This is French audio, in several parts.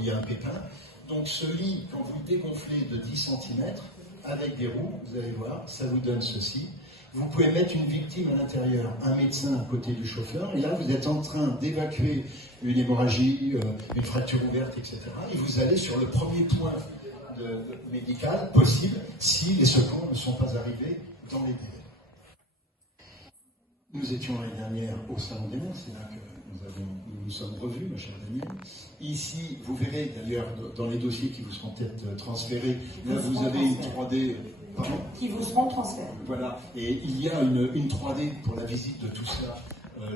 il y a un pépin. Donc ce lit, quand vous le dégonflez de 10 cm, avec des roues, vous allez voir, ça vous donne ceci. Vous pouvez mettre une victime à l'intérieur, un médecin à côté du chauffeur, et là vous êtes en train d'évacuer une hémorragie, une fracture ouverte, etc. Et vous allez sur le premier point médical possible si les secours ne sont pas arrivés dans les délais. Nous étions l'année dernière au Salon des Mers, c'est là que nous nous sommes revus, ma chère Danielle. Ici, vous verrez d'ailleurs dans les dossiers qui vous seront peut-être transférés, là vous avez une 3D. Pardon ? Qui vous seront transférés. Voilà, et il y a une 3D pour la visite de tout ça. Là,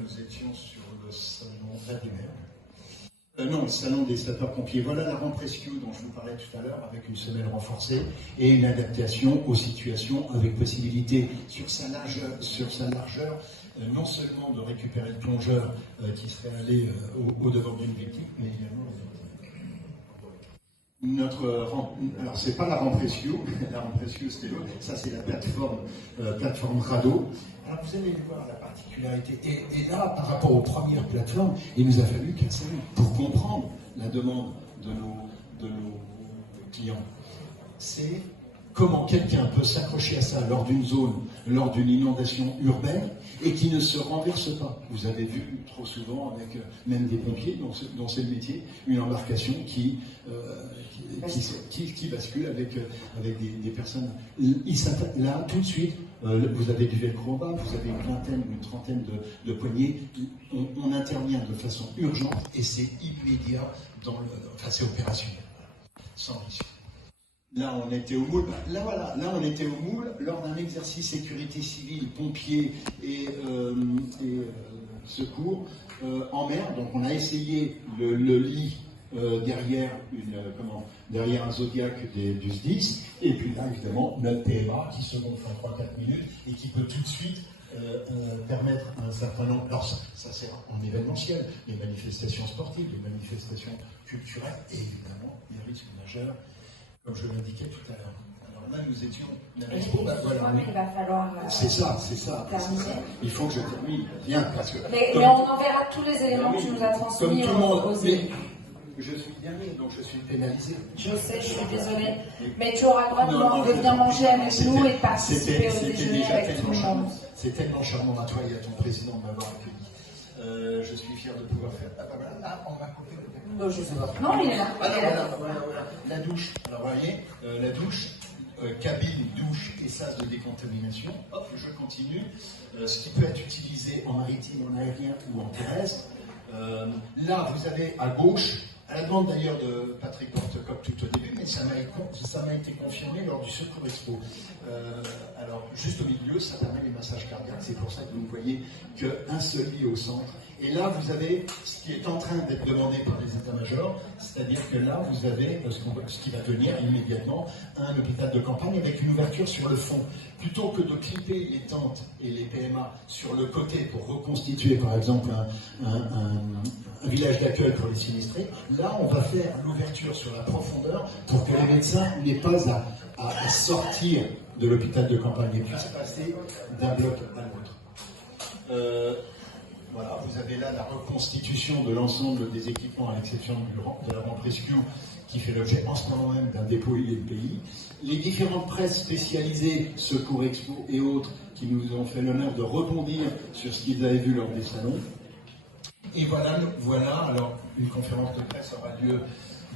nous étions sur le Salon des Mers. Non, le Salon des sapeurs-pompiers. Voilà la rampe rescue dont je vous parlais tout à l'heure, avec une semelle renforcée et une adaptation aux situations avec possibilité sur sa largeur, non seulement de récupérer le plongeur qui serait allé au-devant d'une victime, mais également notre rampe. Alors c'est pas la rampe rescue, la rampe rescue c'était l'autre, ça c'est la plateforme radeau. Alors vous allez voir la particularité. Et là, par rapport aux premières plateformes, il nous a fallu 4 années pour comprendre la demande de nos clients. C'est comment quelqu'un peut s'accrocher à ça lors d'une zone, lors d'une inondation urbaine, et qui ne se renverse pas. Vous avez vu trop souvent, avec même des pompiers, dont c'est le métier, une embarcation qui bascule avec des personnes. Là, tout de suite, vous avez du velcro en bas, vous avez une vingtaine, une trentaine de poignées. On intervient de façon urgente et c'est immédiat c'est opérationnel, sans risque. Là, on était au moule. Là, on était au moule lors d'un exercice sécurité civile, pompiers et secours en mer. Donc, on a essayé le lit derrière un Zodiac du SDIS. Et puis là, évidemment, notre PMA qui se gonfle en 3-4 minutes et qui peut tout de suite permettre un certain nombre. Alors, ça c'est en événementiel, les manifestations sportives, les manifestations culturelles et évidemment les risques majeurs. Comme je l'indiquais tout à l'heure. Alors là, nous étions... Voilà. Il va falloir... c'est ça. Terminer. Il faut que je termine. Bien, parce que... Mais on enverra tous les éléments que tu nous as transmis. Comme tout le monde. Mais je suis dernier, donc je suis pénalisé. Je sais, je suis désolée. Mais tu auras le droit de venir manger avec nous et participer au déjeuner avec tout le monde. C'est tellement charmant à toi et à ton président de m'avoir accueilli. Je suis fier de pouvoir faire... Ah ben voilà, là, on m'a coupé. Non, je sais pas. Non, il est là. Voilà. La douche. Alors, vous voyez, la douche, cabine, douche et sas de décontamination. Hop, je continue. Ce qui peut être utilisé en maritime, en aérien ou en terrestre. Là, vous avez à gauche, à la demande d'ailleurs de Patrick Portecoq tout au début, mais ça m'a été confirmé lors du Secours Expo. Alors, juste au milieu, ça permet les massages cardiaques. C'est pour ça que vous ne voyez qu'un seul lit au centre. Et là, vous avez ce qui est en train d'être demandé par les états-majors, c'est-à-dire que là, vous avez ce qui va venir immédiatement, un hôpital de campagne avec une ouverture sur le fond. Plutôt que de clipper les tentes et les PMA sur le côté pour reconstituer, par exemple, un village d'accueil pour les sinistrés, là, on va faire l'ouverture sur la profondeur pour que les médecins n'aient pas à sortir de l'hôpital de campagne et puissent passer d'un bloc à l'autre. Voilà, vous avez là la reconstitution de l'ensemble des équipements, à l'exception de la rampe rescue qui fait l'objet en ce moment même d'un dépôt ILPI. Les différentes presses spécialisées, Secours Expo et autres, qui nous ont fait l'honneur de rebondir sur ce qu'ils avaient vu lors des salons. Et voilà, alors une conférence de presse aura lieu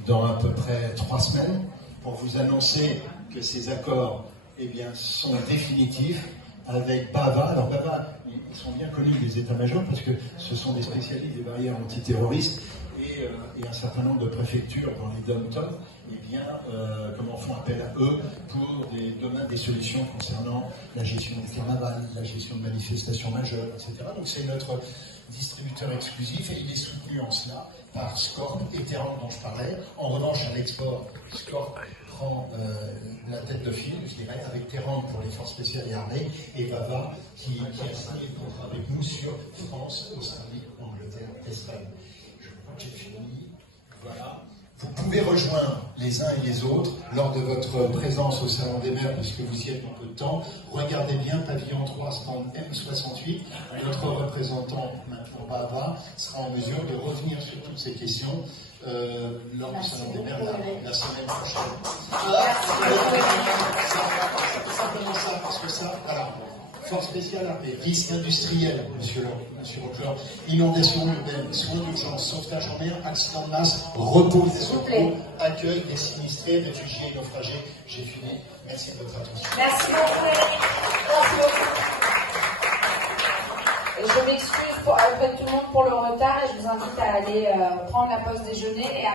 dans à peu près 3 semaines pour vous annoncer que ces accords sont définitifs avec BAVA. Alors BAVA, ils sont bien connus des états-majors parce que ce sont des spécialistes des barrières antiterroristes et un certain nombre de préfectures dans les dom-tom font appel à eux pour demain des solutions concernant la gestion du carnaval, la gestion de manifestations majeures, etc. Donc c'est notre distributeur exclusif et il est soutenu en cela par Scorp et Terran dont je parlais. En revanche, à l'export, Scorp prend la tête de file, je dirais, avec Terran pour les forces spéciales et armées, et Bava qui a signé le contrat avec nous sur France, Australie, Angleterre, Espagne. Je crois que j'ai fini. Voilà. Vous pouvez rejoindre les uns et les autres lors de votre présence au Salon des Mers, puisque vous y êtes en peu de temps. Regardez bien, pavillon 3, stand M68. Notre représentant, maintenant Bava, sera en mesure de revenir sur toutes ces questions lors du Salon de Berlin la semaine prochaine. Simplement ça, parce que ça, voilà. Force spéciale armée, risque industriel, monsieur Rockler, inondation urbaine, soins d'urgence, sauvetage en mer, accident de masse, repos des secours, accueil des sinistrés, réfugiés et naufragés. J'ai fini. Merci de votre attention. Merci beaucoup, Eric. Merci beaucoup. Et je m'excuse auprès de tout le monde pour le retard et je vous invite à aller prendre la pause déjeuner.